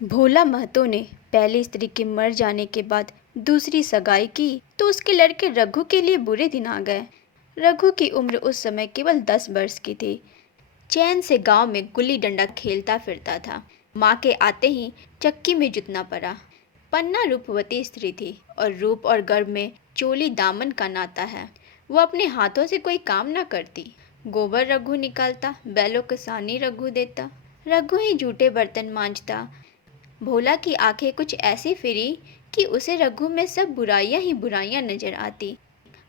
भोला महतो ने पहली स्त्री के मर जाने के बाद दूसरी सगाई की तो उसके लड़के रघु के लिए बुरे दिन आ गए। रघु की उम्र उस समय केवल 10 वर्ष की थी। चैन से गांव में गुल्ली डंडा खेलता फिरता था। माँ के आते ही चक्की में जुतना पड़ा। पन्ना रूपवती स्त्री थी और रूप और गर्भ में चोली दामन का नाता है। वो अपने हाथों से कोई काम ना करती। गोबर रघु निकालता, बैलों को सानी रघु देता, रघु ही जूठे बर्तन मांजता। भोला की आंखें कुछ ऐसी फिरी कि उसे रघु में सब बुराइयां ही बुराइयां नजर आती।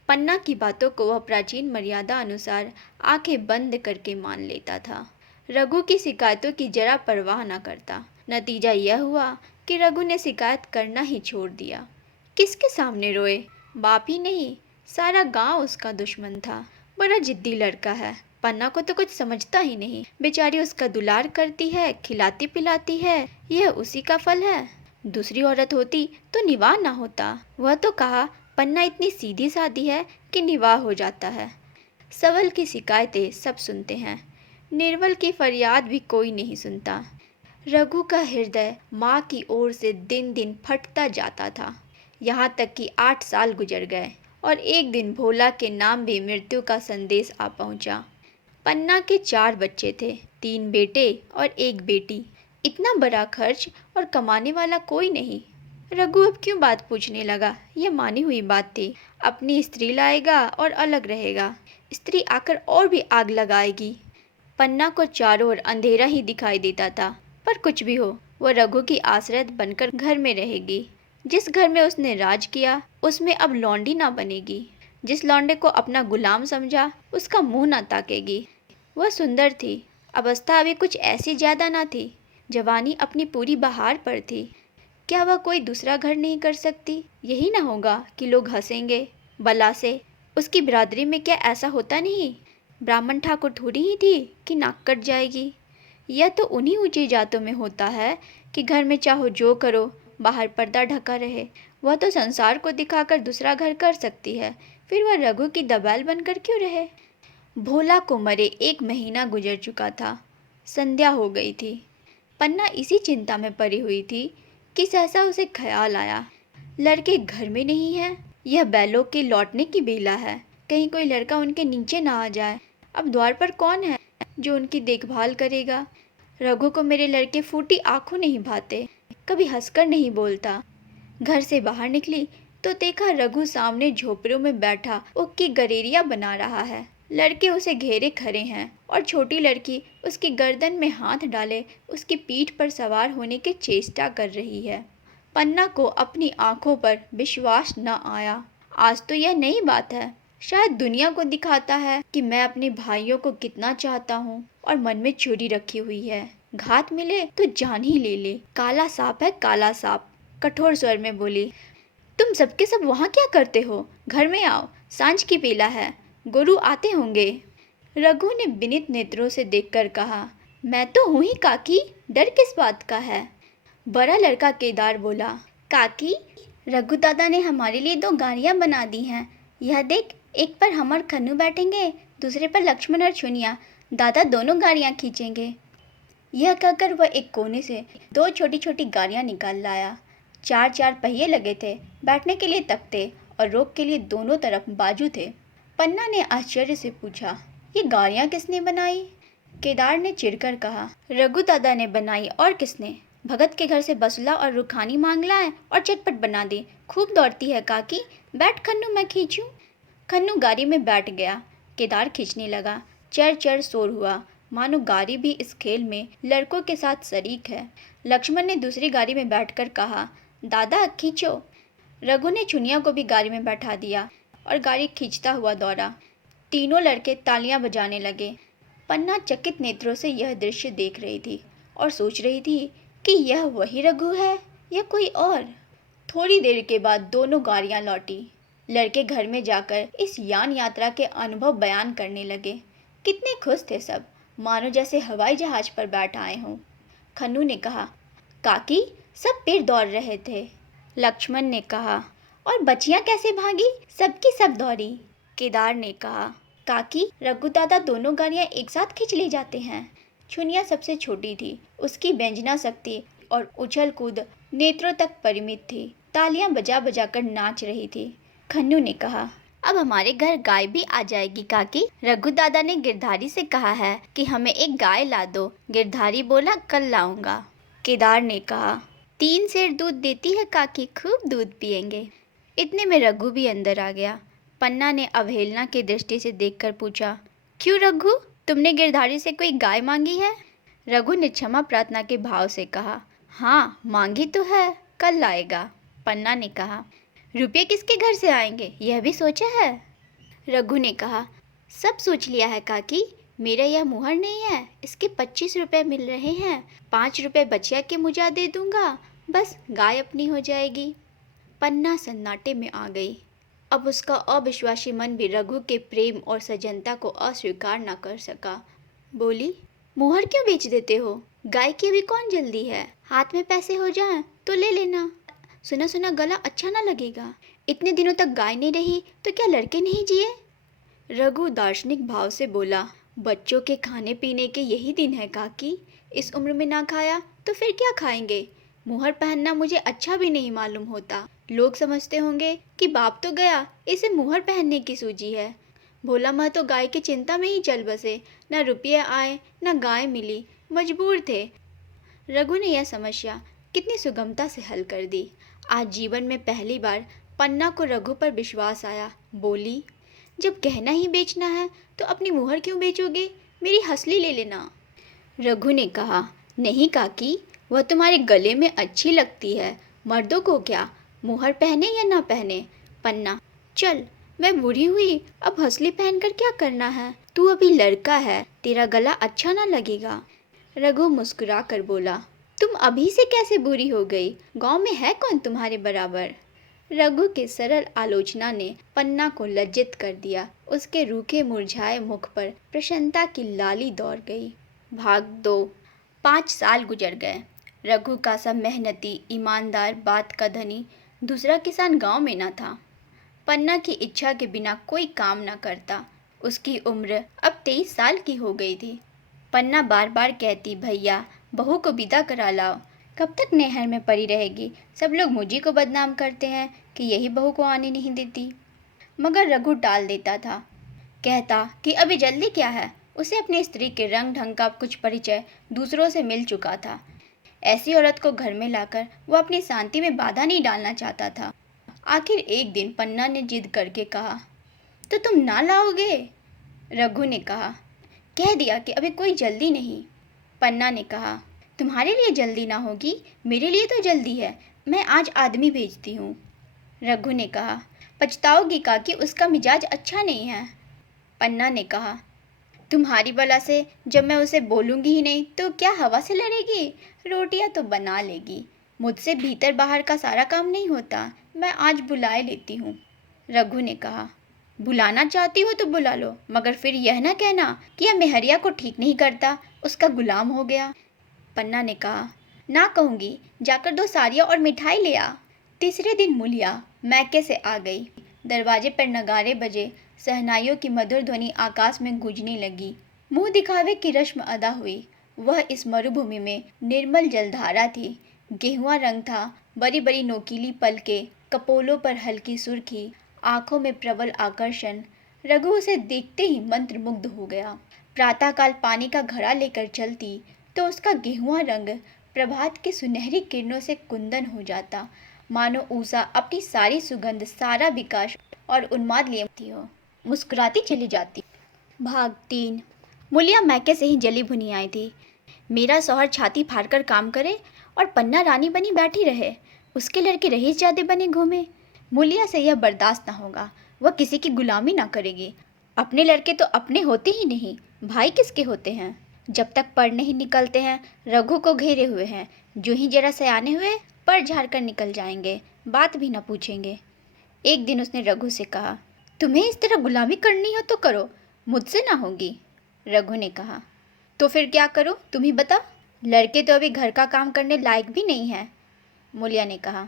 पन्ना की बातों को वह प्राचीन मर्यादा अनुसार आंखें बंद करके मान लेता था। रघु की शिकायतों की जरा परवाह न करता। नतीजा यह हुआ कि रघु ने शिकायत करना ही छोड़ दिया। किसके सामने रोए? बाप ही नहीं, सारा गांव उसका दुश्मन था। बड़ा जिद्दी लड़का है। पन्ना को तो कुछ समझता ही नहीं। बेचारी उसका दुलार करती है, खिलाती पिलाती है। यह उसी का फल है। दूसरी औरत होती तो निवाह ना होता। वह तो कहा पन्ना इतनी सीधी सादी है कि निवाह हो जाता है। सबल की शिकायतें सब सुनते हैं, निर्बल की फरियाद भी कोई नहीं सुनता। रघु का हृदय माँ की ओर से दिन दिन फटता जाता था। यहाँ तक कि 8 साल गुजर गए और एक दिन भोला के नाम भी मृत्यु का संदेश आ पहुँचा। पन्ना के 4 बच्चे थे, 3 बेटे और 1 बेटी। इतना बड़ा खर्च और कमाने वाला कोई नहीं। रघु अब क्यों बात पूछने लगा? यह मानी हुई बात थी। अपनी स्त्री लाएगा और अलग रहेगा। स्त्री आकर और भी आग लगाएगी। पन्ना को चारों ओर अंधेरा ही दिखाई देता था। पर कुछ भी हो, वह रघु की आश्रय बनकर घर में रहेगी। जिस घर में उसने राज किया उसमें अब लौंडी ना बनेगी। जिस लौंडे को अपना गुलाम समझा उसका मुंह ना ताकेगी। वह सुंदर थी। अवस्था अभी कुछ ऐसी ज्यादा ना थी। जवानी अपनी पूरी बहार पर थी। क्या वह कोई दूसरा घर नहीं कर सकती? यही ना होगा कि लोग हंसेंगे बला से। उसकी बिरादरी में क्या ऐसा होता नहीं? ब्राह्मण ठाकुर थोड़ी ही थी कि नाक कट जाएगी। यह तो उन्हीं ऊंची जातों में होता है कि घर में चाहो जो करो, बाहर पर्दा ढका रहे। वह तो संसार को दिखाकर दूसरा घर कर सकती है, फिर वह रघु की दबाल बनकर क्यों रहे? भोला को मरे 1 महीना गुजर चुका था। संध्या हो गई थी। पन्ना इसी चिंता में पड़ी हुई थी कि सहसा उसे ख्याल आया, लड़के घर में नहीं है। यह बैलों के लौटने की बेला है। कहीं कोई लड़का उनके नीचे ना आ जाए। अब द्वार पर कौन है जो उनकी देखभाल करेगा? रघु को मेरे लड़के फूटी आंखों नहीं भाते, कभी हंसकर नहीं बोलता। घर से बाहर निकली तो देखा रघु सामने झोपड़ियों में बैठा उसकी गरेरिया बना रहा है। लड़के उसे घेरे खड़े हैं और छोटी लड़की उसकी गर्दन में हाथ डाले उसकी पीठ पर सवार होने की चेष्टा कर रही है। पन्ना को अपनी आंखों पर विश्वास न आया। आज तो यह नई बात है। शायद दुनिया को दिखाता है कि मैं अपने भाइयों को कितना चाहता हूँ और मन में छुरी रखी हुई है। घात मिले तो जान ही ले ले। काला सांप है काला सांप, कठोर स्वर में बोली। तुम सबके सब वहाँ क्या करते हो? घर में आओ, सांझ की बेला है, गुरु आते होंगे। रघु ने विनीत नेत्रों से देखकर कहा, मैं तो हूँ ही काकी, डर किस बात का है? बड़ा लड़का केदार बोला, काकी, रघु दादा ने हमारे लिए 2 गाड़ियाँ बना दी हैं। यह देख, एक पर हम और खन्नू बैठेंगे, दूसरे पर लक्ष्मण और चुनिया। दादा दोनों गाड़ियाँ खींचेंगे। यह कहकर वह एक कोने से 2 छोटी छोटी गाड़ियाँ निकाल लाया। 4 पहिए लगे थे, बैठने के लिए तख्ते और रोक के लिए दोनों तरफ बाजू थे। पन्ना ने आश्चर्य से पूछा, ये गाड़ियाँ किसने बनाई? केदार ने चिढ़कर कहा, रघु दादा ने बनाई और किसने? भगत के घर से बसुला और रुखानी मांग लाए और चटपट बना दी। खूब दौड़ती है काकी, बैठ खन्नू, मैं खींचूं। खन्नू गाड़ी में बैठ गया। केदार खींचने लगा। चर चर शोर हुआ, मानो गाड़ी भी इस खेल में लड़कों के साथ शरीक है। लक्ष्मण ने दूसरी गाड़ी में बैठकर कहा, दादा खींचो। रघु ने चुनिया को भी गाड़ी में बैठा दिया और गाड़ी खींचता हुआ दौड़ा। तीनों लड़के तालियां बजाने लगे। पन्ना चकित नेत्रों से यह दृश्य देख रही थी और सोच रही थी कि यह वही रघु है या कोई और। थोड़ी देर के बाद दोनों गाड़ियां लौटी। लड़के घर में जाकर इस यान यात्रा के अनुभव बयान करने लगे। कितने खुश थे सब, मानो जैसे हवाई जहाज पर बैठ आए हों। खन्नू ने कहा, काकी, सब पेड़ दौड़ रहे थे। लक्ष्मण ने कहा, और बच्चियां कैसे भागी? सबकी सब दौड़ी। केदार ने कहा, काकी, रघु दादा दोनों गाड़ियां एक साथ खींच ले जाते हैं। चुनिया सबसे छोटी थी। उसकी व्यंजना शक्ति और उछल कूद नेत्रों तक परिमित थी। तालियां बजा बजा कर नाच रही थी। खन्नू ने कहा, अब हमारे घर गाय भी आ जाएगी काकी। रघु दादा ने गिरधारी से कहा है कि हमें एक गाय ला दो। गिरधारी बोला, कल लाऊंगा। केदार ने कहा, 3 सेर दूध देती है काकी, खूब दूध पिएंगे। इतने में रघु भी अंदर आ गया। पन्ना ने अवहेलना की दृष्टि से देखकर पूछा, क्यों रघु, तुमने गिरधारी से कोई गाय मांगी है? रघु ने क्षमा प्रार्थना के भाव से कहा, हाँ मांगी तो है, कल लाएगा। पन्ना ने कहा, रुपये किसके घर से आएंगे, यह भी सोचा है? रघु ने कहा, सब सोच लिया है काकी। मेरा यह मुहर नहीं है, इसके 25 रुपये मिल रहे हैं। 5 रुपये बचिया के मुझा दे दूंगा, बस गाय अपनी हो जाएगी। पन्ना सन्नाटे में आ गई। अब उसका अविश्वासी मन भी रघु के प्रेम और सजनता को अस्वीकार न कर सका। बोली, मुहर क्यों बेच देते हो? गाय की अभी कौन जल्दी है, हाथ में पैसे हो जाएं तो ले लेना। सुना सुना गला अच्छा ना लगेगा। इतने दिनों तक गाय नहीं रही तो क्या लड़के नहीं जिए? रघु दार्शनिक भाव से बोला, बच्चों के खाने पीने के यही दिन है काकी। इस उम्र में ना खाया तो फिर क्या खाएंगे? मुहर पहनना मुझे अच्छा भी नहीं मालूम होता। लोग समझते होंगे कि बाप तो गया, इसे मुहर पहनने की सूझी है। भोला माँ तो गाय की चिंता में ही चल बसे। न रुपये आए न गाय मिली, मजबूर थे। रघु ने यह समस्या कितनी सुगमता से हल कर दी। आज जीवन में पहली बार पन्ना को रघु पर विश्वास आया। बोली, जब गहना ही बेचना है तो अपनी मुहर क्यों बेचोगे? मेरी हंसली ले लेना। रघु ने कहा, नहीं काकी, वह तुम्हारे गले में अच्छी लगती है। मर्दों को क्या, मुहर पहने या ना पहने। पन्ना, चल मैं बूढ़ी हुई, अब हंसली पहनकर क्या करना है? तू अभी लड़का है, तेरा गला अच्छा ना लगेगा। रघु मुस्कुरा कर बोला, तुम अभी से कैसे बुरी हो गई? गांव में है कौन तुम्हारे बराबर? रघु के सरल आलोचना ने पन्ना को लज्जित कर दिया। उसके रूखे मुरझाए मुख पर प्रसन्नता की लाली दौड़ गई। भाग 2। 5 साल गुजर गए। रघु का सा मेहनती, ईमानदार, बात का धनी दूसरा किसान गांव में न था। पन्ना की इच्छा के बिना कोई काम न करता। उसकी उम्र अब 23 साल की हो गई थी। पन्ना बार बार कहती, भैया बहू को विदा करा लाओ। कब तक नहर में पड़ी रहेगी? सब लोग मुझी को बदनाम करते हैं कि यही बहू को आने नहीं देती। मगर रघु टाल देता था। कहता कि अभी जल्दी क्या है। उसे अपनी स्त्री के रंग ढंग का कुछ परिचय दूसरों से मिल चुका था। ऐसी औरत को घर में लाकर वो अपनी शांति में बाधा नहीं डालना चाहता था। आखिर एक दिन पन्ना ने जिद करके कहा, तो तुम ना लाओगे? रघु ने कहा, कह दिया कि अभी कोई जल्दी नहीं। पन्ना ने कहा, तुम्हारे लिए जल्दी ना होगी, मेरे लिए तो जल्दी है। मैं आज आदमी भेजती हूँ। रघु ने कहा, पछताओगी काकी, उसका मिजाज अच्छा नहीं है। पन्ना ने कहा, तुम्हारी बला से जब मैं उसे बोलूँगी ही नहीं तो क्या हवा से लड़ेगी? रोटियां तो बना लेगी। मुझसे भीतर बाहर का सारा काम नहीं होता। मैं आज बुलाए लेती हूँ। रघु ने कहा, बुलाना चाहती हो तो बुला लो, मगर फिर यह ना कहना कि यह मेहरिया को ठीक नहीं करता, उसका गुलाम हो गया। पन्ना ने कहा, ना कहूँगी, जाकर 2 साड़ियाँ और मिठाई ले आ। तीसरे दिन मुलिया मैके से आ गई। दरवाजे पर नगारे बजे, सहनाइयों की मधुर ध्वनि आकाश में गूंजने लगी। मुंह दिखावे की रस्म अदा हुई। वह इस मरुभूमि में निर्मल जलधारा थी। गेहुआ रंग था, बड़ी बड़ी नोकीली पलके, कपोलों पर हल्की सुर्खी, आंखों में प्रबल आकर्षण। रघु उसे देखते ही मंत्रमुग्ध हो गया। प्रातःकाल पानी का घड़ा लेकर चलती तो उसका गेहुआ रंग प्रभात की सुनहरी किरणों से कुंदन हो जाता, मानो ऊषा अपनी सारी सुगंध, सारा विकास और उन्माद लिए हो। मुस्कुराती चली जाती। भाग 3। मुलिया मैके से ही जली भुनी आई थी। मेरा शौहर छाती फाड़कर काम करे और पन्ना रानी बनी बैठी रहे, उसके लड़के रईस जादे बने घूमे। मुलिया से यह बर्दाश्त न होगा। वह किसी की गुलामी ना करेगी। अपने लड़के तो अपने होते ही नहीं, भाई किसके होते हैं? जब तक पढ़ नहीं निकलते हैं रघु को घेरे हुए हैं। जो ही जरा सयाने हुए पर झाड़ कर निकल जाएंगे, बात भी न पूछेंगे। एक दिन उसने रघु से कहा, तुम्हें इस तरह गुलामी करनी हो तो करो, मुझसे ना होगी। रघु ने कहा, तो फिर क्या करो, तुम ही बता। लड़के तो अभी घर का काम करने लायक भी नहीं है। मुलिया ने कहा,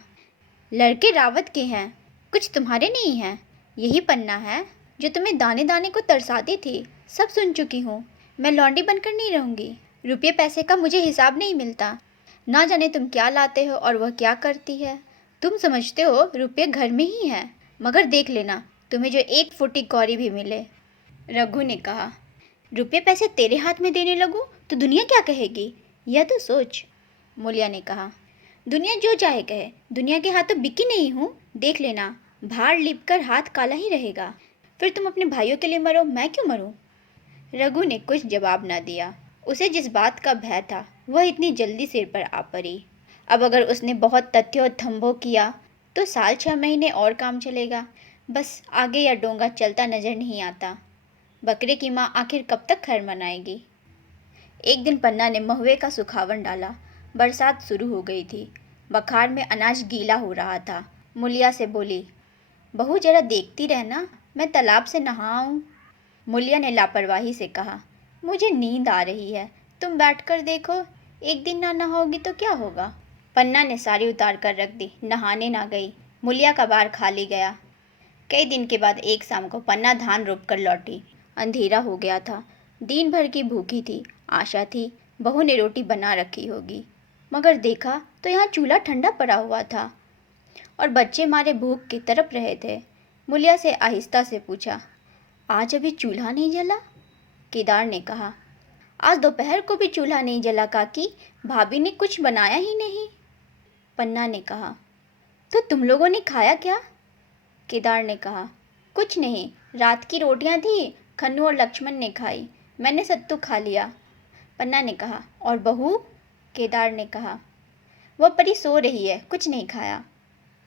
लड़के रावत के हैं, कुछ तुम्हारे नहीं हैं। यही पन्ना है जो तुम्हें दाने दाने को तरसाती थी। सब सुन चुकी हूँ। मैं लौंडी बनकर नहीं रहूँगी। रुपये पैसे का मुझे हिसाब नहीं मिलता। ना जाने तुम क्या लाते हो और वह क्या करती है। तुम समझते हो रुपये घर में ही है, मगर देख लेना तुम्हें जो 1 फुटी कौड़ी भी मिले। रघु ने कहा, रुपये पैसे तेरे हाथ में देने लगूं तो दुनिया क्या कहेगी, यह तो सोच। मूलिया ने कहा, दुनिया जो चाहे कहे, दुनिया के हाथ तो बिकी नहीं हूँ। देख लेना भार लिप कर हाथ काला ही रहेगा। फिर तुम अपने भाइयों के लिए मरो, मैं क्यों मरूं। रघु ने कुछ जवाब न दिया। उसे जिस बात का भय था वह इतनी जल्दी सिर पर आ पड़ी। अब अगर उसने बहुत तथ्योथम्भो किया तो साल 6 महीने और काम चलेगा। बस आगे या डोंगा चलता नजर नहीं आता। बकरे की माँ आखिर कब तक खैर मनाएगी। एक दिन पन्ना ने महुए का सुखावन डाला। बरसात शुरू हो गई थी। बखार में अनाज गीला हो रहा था। मूलिया से बोली, बहू जरा देखती रहना, मैं तालाब से नहाऊं। मूलिया ने लापरवाही से कहा, मुझे नींद आ रही है, तुम बैठकर देखो, एक दिन ना नहाओगी तो क्या होगा। पन्ना ने साड़ी उतार कर रख दी, नहाने ना गई। मूलिया का बार खाली गया। कई दिन के बाद एक शाम को पन्ना धान रोप कर लौटी। अंधेरा हो गया था। दिन भर की भूखी थी। आशा थी बहू ने रोटी बना रखी होगी, मगर देखा तो यहाँ चूल्हा ठंडा पड़ा हुआ था और बच्चे मारे भूख की तड़प रहे थे। मूलिया से आहिस्ता से पूछा, आज अभी चूल्हा नहीं जला। केदार ने कहा, आज दोपहर को भी चूल्हा नहीं जला काकी, भाभी ने कुछ बनाया ही नहीं। पन्ना ने कहा, तो तुम लोगों ने खाया क्या। केदार ने कहा, कुछ नहीं, रात की रोटियां थी, खन्नू और लक्ष्मण ने खाई, मैंने सत्तू खा लिया। पन्ना ने कहा, और बहू। केदार ने कहा, वह परी सो रही है, कुछ नहीं खाया।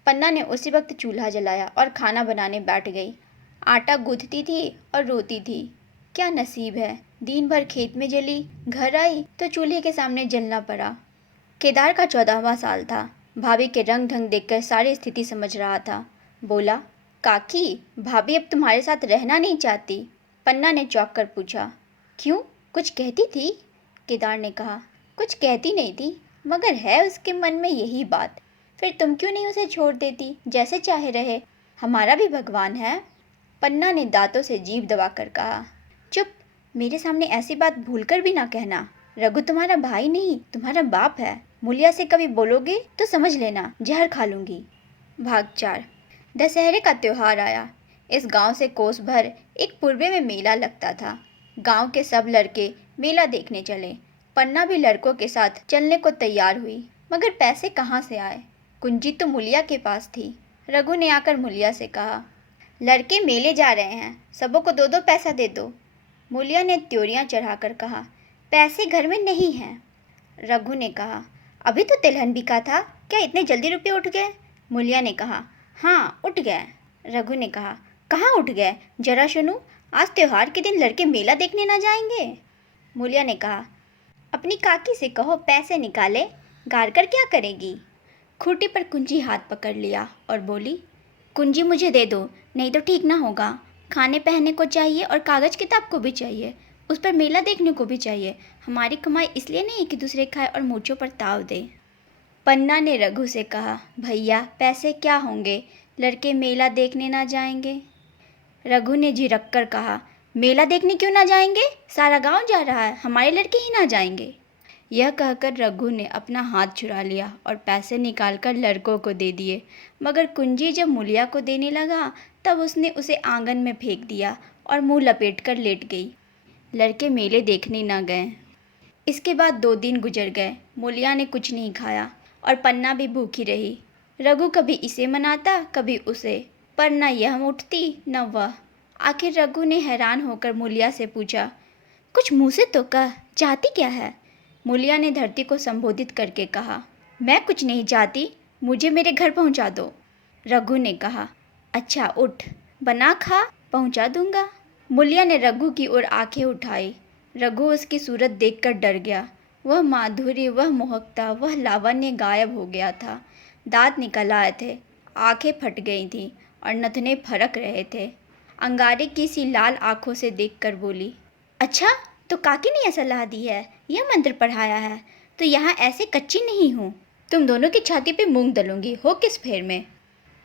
पन्ना ने उसी वक्त चूल्हा जलाया और खाना बनाने बैठ गई। आटा गूंथती थी और रोती थी। क्या नसीब है, दिन भर खेत में जली, घर आई तो चूल्हे के सामने जलना पड़ा। केदार का 14वां साल था। भाभी के रंग ढंग देखकर सारी स्थिति समझ रहा था। बोला, काकी, भाभी अब तुम्हारे साथ रहना नहीं चाहती। पन्ना ने चौंक कर पूछा, क्यों, कुछ कहती थी। केदार ने कहा, कुछ कहती नहीं थी, मगर है उसके मन में यही बात। फिर तुम क्यों नहीं उसे छोड़ देती, जैसे चाहे रहे, हमारा भी भगवान है। पन्ना ने दांतों से जीभ दबाकर कहा, चुप, मेरे सामने ऐसी बात भूलकर भी ना कहना। रघु तुम्हारा भाई नहीं, तुम्हारा बाप है। मूलिया से कभी बोलोगे तो समझ लेना जहर खा लूंगी। भाग 4। दशहरे का त्योहार आया। इस गांव से कोस भर एक पूर्वे में मेला लगता था। गांव के सब लड़के मेला देखने चले। पन्ना भी लड़कों के साथ चलने को तैयार हुई, मगर पैसे कहाँ से आए। कुंजी तो मूलिया के पास थी। रघु ने आकर मूलिया से कहा, लड़के मेले जा रहे हैं, सबों को 2-2 पैसा दे दो। मूलिया ने त्योरियां चढ़ाकर कहा, पैसे घर में नहीं हैं। रघु ने कहा, अभी तो तिलहन बिका था, क्या इतने जल्दी रुपये उठ गए। मूलिया ने कहा, हाँ उठ गए। रघु ने कहा, कहाँ उठ गए, जरा सुनूं, आज त्योहार के दिन लड़के मेला देखने ना जाएंगे। मूलिया ने कहा, अपनी काकी से कहो पैसे निकाले, गार कर क्या करेगी। खूंटी पर कुंजी हाथ पकड़ लिया और बोली, कुंजी मुझे दे दो, नहीं तो ठीक ना होगा। खाने पहनने को चाहिए और कागज़ किताब को भी चाहिए, उस पर मेला देखने को भी चाहिए। हमारी कमाई इसलिए नहीं कि दूसरे खाए और मूंछों पर ताव दे। पन्ना ने रघु से कहा, भैया पैसे क्या होंगे, लड़के मेला देखने ना जाएंगे। रघु ने झिड़क कर कहा, मेला देखने क्यों ना जाएंगे, सारा गांव जा रहा है, हमारे लड़के ही ना जाएंगे। यह कहकर रघु ने अपना हाथ छुड़ा लिया और पैसे निकालकर लड़कों को दे दिए, मगर कुंजी जब मूलिया को देने लगा तब उसने उसे आंगन में फेंक दिया और मुंह लपेटकर लेट गई। लड़के मेले देखने न गए। इसके बाद 2 दिन गुजर गए। मूलिया ने कुछ नहीं खाया और पन्ना भी भूखी रही। रघु कभी इसे मनाता कभी उसे, पर न यह उठती न वह। आखिर रघु ने हैरान होकर मूलिया से पूछा, कुछ मुँह से तो कह, चाहती क्या है। मूलिया ने धरती को संबोधित करके कहा, मैं कुछ नहीं चाहती, मुझे मेरे घर पहुंचा दो। रघु ने कहा, अच्छा उठ, बना खा, पहुंचा दूंगा। मूलिया ने रघु की ओर आंखें उठाई। रघु उसकी सूरत देखकर डर गया। वह माधुर्य, वह मोहकता, वह लावण्य गायब हो गया था। दांत निकल आए थे, आंखें फट गई थीं और नथने फरक रहे थे। अंगारे की सी लाल आंखों से देखकर बोली, अच्छा तो काकी ने यह सलाह दी है, यह मंत्र पढ़ाया है, तो यहाँ ऐसे कच्ची नहीं हूँ। तुम दोनों की छाती पे मूंग दलूंगी, हो किस फेर में।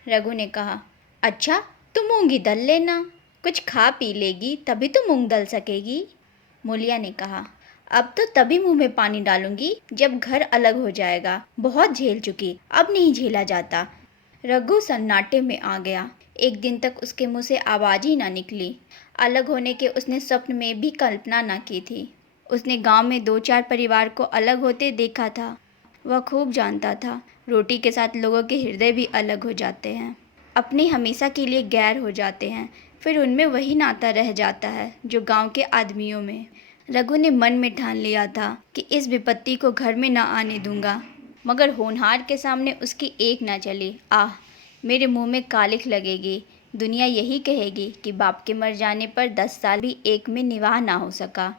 रघु ने कहा, अच्छा तो मूंग ही दल लेना, कुछ खा पी लेगी तभी तो मूंग दल सकेगी। मूलिया ने कहा, अब तो तभी मुंह में पानी डालूंगी जब घर अलग हो जाएगा। बहुत झेल चुकी, अब नहीं झेला जाता। रघु सन्नाटे में आ गया। एक दिन तक उसके मुंह से आवाज ही ना निकली। अलग होने के उसने स्वप्न में भी कल्पना ना की थी। उसने गांव में 2-4 परिवार को अलग होते देखा था। वह खूब जानता था, रोटी के साथ लोगों के हृदय भी अलग हो जाते हैं, अपने हमेशा के लिए गैर हो जाते हैं। फिर उनमें वही नाता रह जाता है जो गांव के आदमियों में। रघु ने मन में ठान लिया था कि इस विपत्ति को घर में ना आने दूंगा, मगर होनहार के सामने उसकी एक ना चली। आह, मेरे मुंह में कालिख लगेगी। दुनिया यही कहेगी कि बाप के मर जाने पर 10 साल भी एक में निवाह ना हो सका।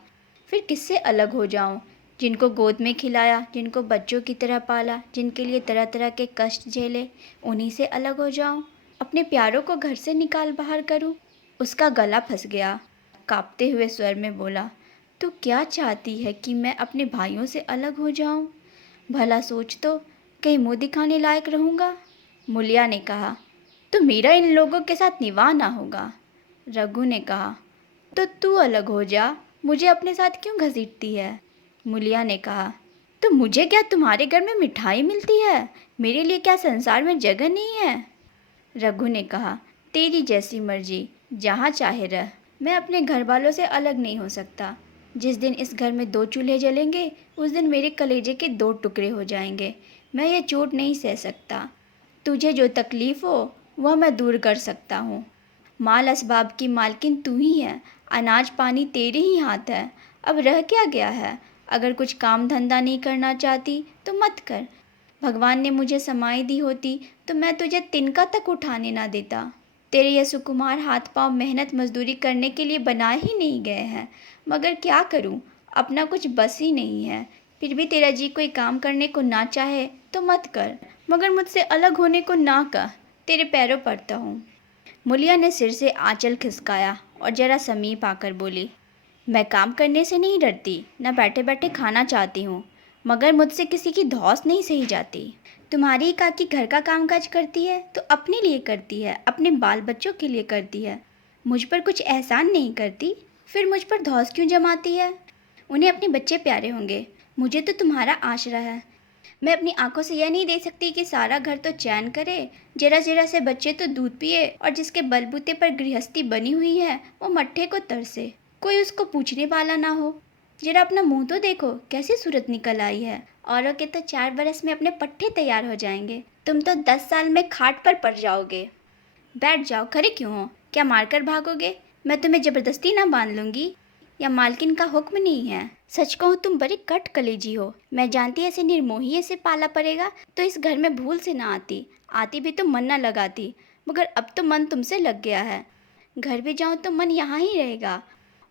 फिर किससे अलग हो जाऊं? जिनको गोद में खिलाया, जिनको बच्चों की तरह पाला, जिनके लिए तरह तरह के कष्ट झेले, उन्हीं से अलग हो जाऊं? अपने प्यारों को घर से निकाल बाहर करूं? उसका गला फंस गया। कांपते हुए स्वर में बोला, तू क्या चाहती है कि मैं अपने भाइयों से अलग हो जाऊं? भला सोच तो, कहीं मुंह दिखाने लायक रहूंगा? मुलिया ने कहा, तो मेरा इन लोगों के साथ निवाह ना होगा। रघु ने कहा, तो तू अलग हो जा, मुझे अपने साथ क्यों घसीटती है? मुलिया ने कहा, तो मुझे क्या तुम्हारे घर में मिठाई मिलती है? मेरे लिए क्या संसार में जगह नहीं है? रघु ने कहा, तेरी जैसी मर्जी, जहाँ चाहे रह। मैं अपने घर वालों से अलग नहीं हो सकता। जिस दिन इस घर में 2 चूल्हे जलेंगे, उस दिन मेरे कलेजे के 2 टुकड़े हो जाएंगे। मैं ये चोट नहीं सह सकता। तुझे जो तकलीफ़ हो वह मैं दूर कर सकता हूँ। माल असबाब की मालकिन तू ही है, अनाज पानी तेरे ही हाथ है। अब रह क्या गया है? अगर कुछ काम धंधा नहीं करना चाहती तो मत कर। भगवान ने मुझे समाई दी होती तो मैं तुझे तिनका तक उठाने ना देता। तेरे ये सुकुमार हाथ पांव मेहनत मजदूरी करने के लिए बनाए ही नहीं गए हैं, मगर क्या करूं, अपना कुछ बस ही नहीं है। फिर भी तेरा जी कोई काम करने को ना चाहे तो मत कर, मगर मुझसे अलग होने को ना कह। तेरे पैरों पड़ता हूँ। मुलिया ने सिर से आंचल खिसकाया और जरा समीप आकर बोली, मैं काम करने से नहीं डरती, न बैठे बैठे खाना चाहती हूँ, मगर मुझसे किसी की धौंस नहीं सही जाती। तुम्हारी काकी घर का कामकाज करती है तो अपने लिए करती है, अपने बाल बच्चों के लिए करती है, मुझ पर कुछ एहसान नहीं करती। फिर मुझ पर धौंस क्यों जमाती है? उन्हें अपने बच्चे प्यारे होंगे, मुझे तो तुम्हारा आसरा है। मैं अपनी आंखों से यह नहीं देख सकती कि सारा घर तो चैन करे, जरा जरा से बच्चे तो दूध पिए, और जिसके बलबूते पर गृहस्थी बनी हुई है वो मट्ठे को तरसे, कोई उसको पूछने वाला ना हो। जरा अपना मुंह तो देखो, कैसी सूरत निकल आई है। औरों के तो 4 बरस में अपने पट्टे तैयार हो जाएंगे, तुम तो 10 साल में खाट पर पड़ जाओगे। बैठ जाओ, खड़े क्यों हो? क्या मारकर भागोगे? मैं तुम्हें जबरदस्ती ना बांध लूंगी, या मालकिन का हुक्म नहीं है? सच कहूँ तुम बड़ी कट कलेजी हो। मैं जानती ऐसे निर्मोही से पाला पड़ेगा तो इस घर में भूल से ना आती, आती भी तो मन ना लगाती, मगर अब तो मन तुमसे लग गया है। घर भी जाऊँ तो मन यहाँ ही रहेगा,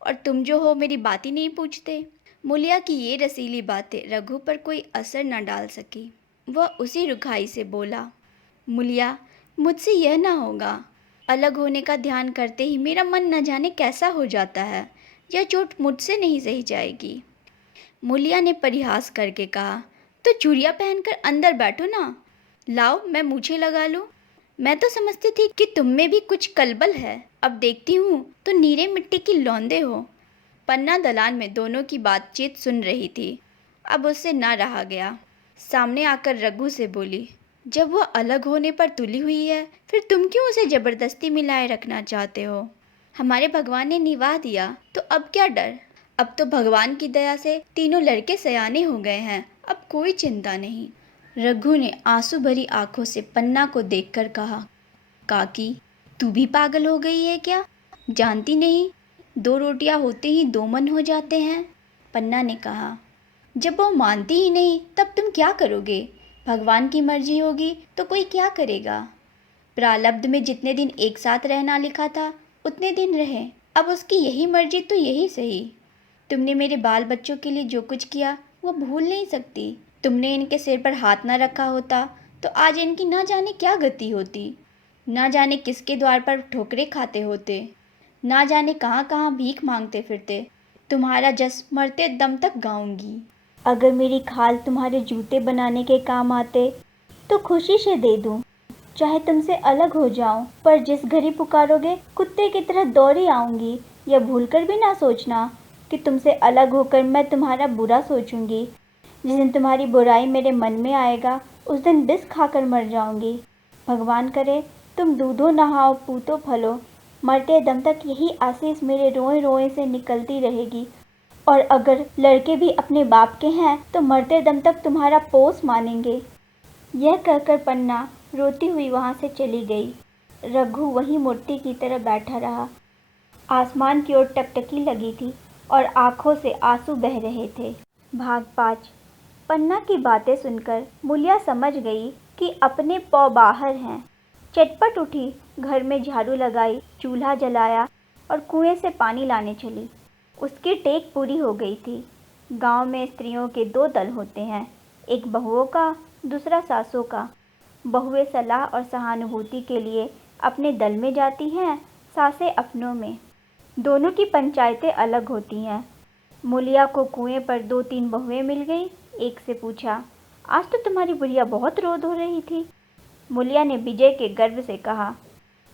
और तुम जो हो मेरी बात ही नहीं पूछते। मुलिया की ये रसीली बातें रघु पर कोई असर न डाल सकी। वह उसी रुखाई से बोला, मुलिया, मुझसे यह ना होगा। अलग होने का ध्यान करते ही मेरा मन न जाने कैसा हो जाता है। यह चोट मुझसे नहीं सही जाएगी। मुलिया ने परिहास करके कहा, तो चूड़ियाँ पहनकर अंदर बैठो ना। लाओ, मैं मूछें लगा लूँ। मैं तो समझती थी कि तुम में भी कुछ कलबल है, अब देखती हूँ तो नीरे मिट्टी की लौंदे हो। पन्ना दलान में दोनों की बातचीत सुन रही थी। अब उससे ना रहा गया। सामने आकर रघु से बोली, जब वह अलग होने पर तुली हुई है, फिर तुम क्यों उसे जबरदस्ती मिलाए रखना चाहते हो? हमारे भगवान ने निवाह दिया तो अब क्या डर? अब तो भगवान की दया से तीनों लड़के सयाने हो गए हैं, अब कोई चिंता नहीं। रघु ने आंसू भरी आंखों से पन्ना को देखकर कहा, काकी, तू भी पागल हो गई है क्या? जानती नहीं, 2 रोटियां होते ही 2 मन हो जाते हैं। पन्ना ने कहा, जब वो मानती ही नहीं तब तुम क्या करोगे? भगवान की मर्जी होगी तो कोई क्या करेगा? प्रारब्ध में जितने दिन एक साथ रहना लिखा था उतने दिन रहे, अब उसकी यही मर्जी तो यही सही। तुमने मेरे बाल बच्चों के लिए जो कुछ किया वो भूल नहीं सकती। तुमने इनके सिर पर हाथ ना रखा होता तो आज इनकी ना जाने क्या गति होती, ना जाने किसके द्वार पर ठोकरें खाते होते, ना जाने कहाँ कहाँ भीख मांगते फिरते। तुम्हारा जस मरते दम तक गाऊंगी। अगर मेरी खाल तुम्हारे जूते बनाने के काम आते तो खुशी से दे दूं, चाहे तुमसे अलग हो जाऊं, पर जिस घड़ी पुकारोगे कुत्ते की तरह दौड़ी आऊंगी। यह भूलकर भी ना सोचना कि तुमसे अलग होकर मैं तुम्हारा बुरा सोचूंगी। जिस दिन तुम्हारी बुराई मेरे मन में आएगा उस दिन विष खाकर मर जाऊंगी। भगवान करे तुम दूधो नहाओ पूतो फलो, मरते दम तक यही आशीष मेरे रोए रोए से निकलती रहेगी। और अगर लड़के भी अपने बाप के हैं तो मरते दम तक तुम्हारा पोस मानेंगे। यह कहकर पन्ना रोती हुई वहां से चली गई। रघु वहीं मूर्ति की तरह बैठा रहा। आसमान की ओर टकटकी लगी थी और आंखों से आंसू बह रहे थे। भाग 5। पन्ना की बातें सुनकर मूलिया समझ गई कि अपने पौ बाहर हैं। चटपट उठी, घर में झाड़ू लगाई, चूल्हा जलाया और कुएं से पानी लाने चली। उसकी टेक पूरी हो गई थी। गांव में स्त्रियों के 2 दल होते हैं, एक बहुओं का, दूसरा सासों का। बहुएं सलाह और सहानुभूति के लिए अपने दल में जाती हैं, सासें अपनों में। दोनों की पंचायतें अलग होती हैं। मूलिया को कुएं पर 2-3 बहुएं मिल गई। एक से पूछा, आज तो तुम्हारी बुढ़िया बहुत रोद हो रही थी। मूलिया ने विजय के गर्व से कहा,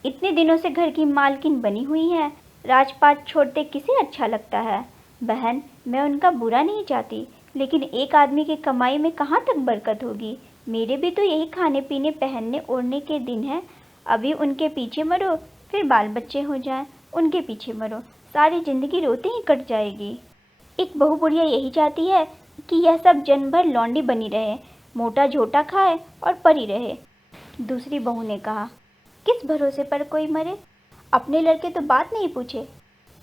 इतने दिनों से घर की मालकिन बनी हुई है, राजपाट छोड़ते किसे अच्छा लगता है। बहन, मैं उनका बुरा नहीं चाहती, लेकिन एक आदमी की कमाई में कहाँ तक बरकत होगी। मेरे भी तो यही खाने पीने पहनने ओढ़ने के दिन हैं। अभी उनके पीछे मरो, फिर बाल बच्चे हो जाएं, उनके पीछे मरो, सारी जिंदगी रोते ही कट जाएगी। एक बहू बुढ़िया यही चाहती है कि यह सब जन्म भर लौंडी बनी रहे, मोटा झोटा खाए और परी रहे। दूसरी बहू ने कहा, किस भरोसे पर कोई मरे। अपने लड़के तो बात नहीं पूछे,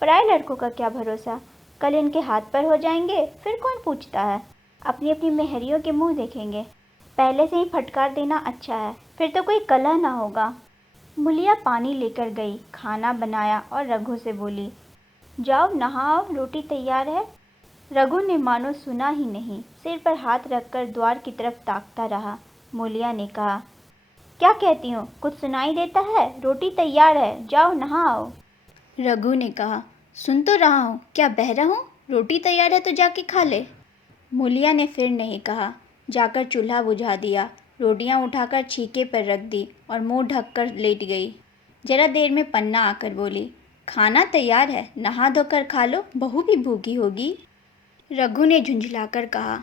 पराए लड़कों का क्या भरोसा। कल इनके हाथ पर हो जाएंगे, फिर कौन पूछता है। अपनी अपनी मेहरियों के मुंह देखेंगे। पहले से ही फटकार देना अच्छा है, फिर तो कोई कलह ना होगा। मूलिया पानी लेकर गई, खाना बनाया और रघु से बोली, जाओ नहाओ, रोटी तैयार है। रघु ने मानो सुना ही नहीं, सिर पर हाथ रखकर द्वार की तरफ ताकता रहा। मूलिया ने कहा, क्या कहती हो, कुछ सुनाई देता है। रोटी तैयार है, जाओ नहाओ। रघु ने कहा, सुन तो रहा हूँ, क्या बहरा हूँ। रोटी तैयार है तो जाके खा ले। मूलिया ने फिर नहीं कहा, जाकर चूल्हा बुझा दिया, रोटियां उठाकर छीके पर रख दी और मुंह ढककर लेट गई। जरा देर में पन्ना आकर बोली, खाना तैयार है, नहा धोकर खा लो, बहू भी भूखी होगी। रघु ने झुंझलाकर कहा,